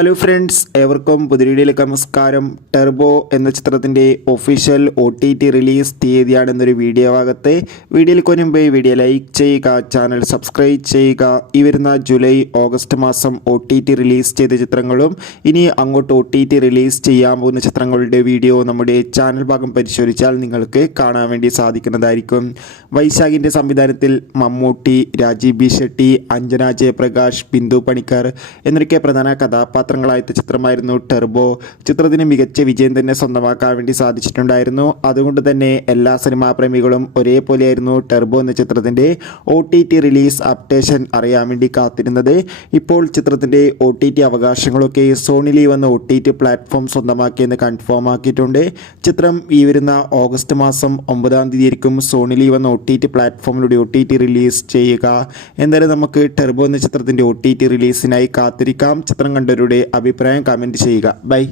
Hello friends, ഏവർക്കും പുതിയ വീഡിയോയിലേക്ക് നമസ്കാരം. ടെർബോ എന്ന ചിത്രത്തിൻ്റെ ഒഫീഷ്യൽ OTT റിലീസ് തീയതിയാണെന്നൊരു വീഡിയോ ഭാഗത്ത് വീഡിയോയിൽ മുമ്പ് വീഡിയോ ലൈക്ക് ചെയ്യുക, ചാനൽ സബ്സ്ക്രൈബ് ചെയ്യുക. ഈ വരുന്ന ജൂലൈ ഓഗസ്റ്റ് മാസം OTT റിലീസ് ചെയ്ത ചിത്രങ്ങളും ഇനി അങ്ങോട്ട് OTT റിലീസ് ചെയ്യാൻ പോകുന്ന ചിത്രങ്ങളുടെ വീഡിയോ നമ്മുടെ ചാനൽ ഭാഗം പരിശോധിച്ചാൽ നിങ്ങൾക്ക് കാണാൻ വേണ്ടി സാധിക്കുന്നതായിരിക്കും. വൈശാഖിൻ്റെ സംവിധാനത്തിൽ മമ്മൂട്ടി, രാജീവ് ബി ഷെട്ടി, അഞ്ജന ജയപ്രകാശ്, ബിന്ദു പണിക്കർ എന്നൊക്കെ പ്രധാന കഥാപാത്രങ്ങളായ ചിത്രമായിരുന്നു ടെർബോ. ചിത്രത്തിന് മികച്ച വിജയം തന്നെ സ്വന്തമാക്കാൻ വേണ്ടി സാധിച്ചിട്ടുണ്ടായിരുന്നു. അതുകൊണ്ട് തന്നെ എല്ലാ സിനിമാ പ്രേമികളും ഒരേപോലെയായിരുന്നു ടെർബോ എന്ന ചിത്രത്തിൻ്റെ OTT റിലീസ് അപ്ഡേഷൻ അറിയാൻ വേണ്ടി കാത്തിരുന്നത്. ഇപ്പോൾ ചിത്രത്തിൻ്റെ OTT അവകാശങ്ങളൊക്കെ സോണി ലീവ് എന്ന OTT പ്ലാറ്റ്ഫോം സ്വന്തമാക്കിയെന്ന് കൺഫേം ആക്കിയിട്ടുണ്ട്. ചിത്രം ഈ വരുന്ന ഓഗസ്റ്റ് മാസം 9-ാം തീയതി ആയിരിക്കും സോണി ലീവ് എന്ന OTT പ്ലാറ്റ്ഫോമിലൂടെ OTT റിലീസ് ചെയ്യുക. എന്തായാലും നമുക്ക് ടെർബോ എന്ന ചിത്രത്തിൻ്റെ OTT റിലീസിനായി കാത്തിരിക്കാം. ചിത്രം കണ്ടവരുടെ അഭിപ്രായം കമൻറ്റ് ചെയ്യുക. ബൈ.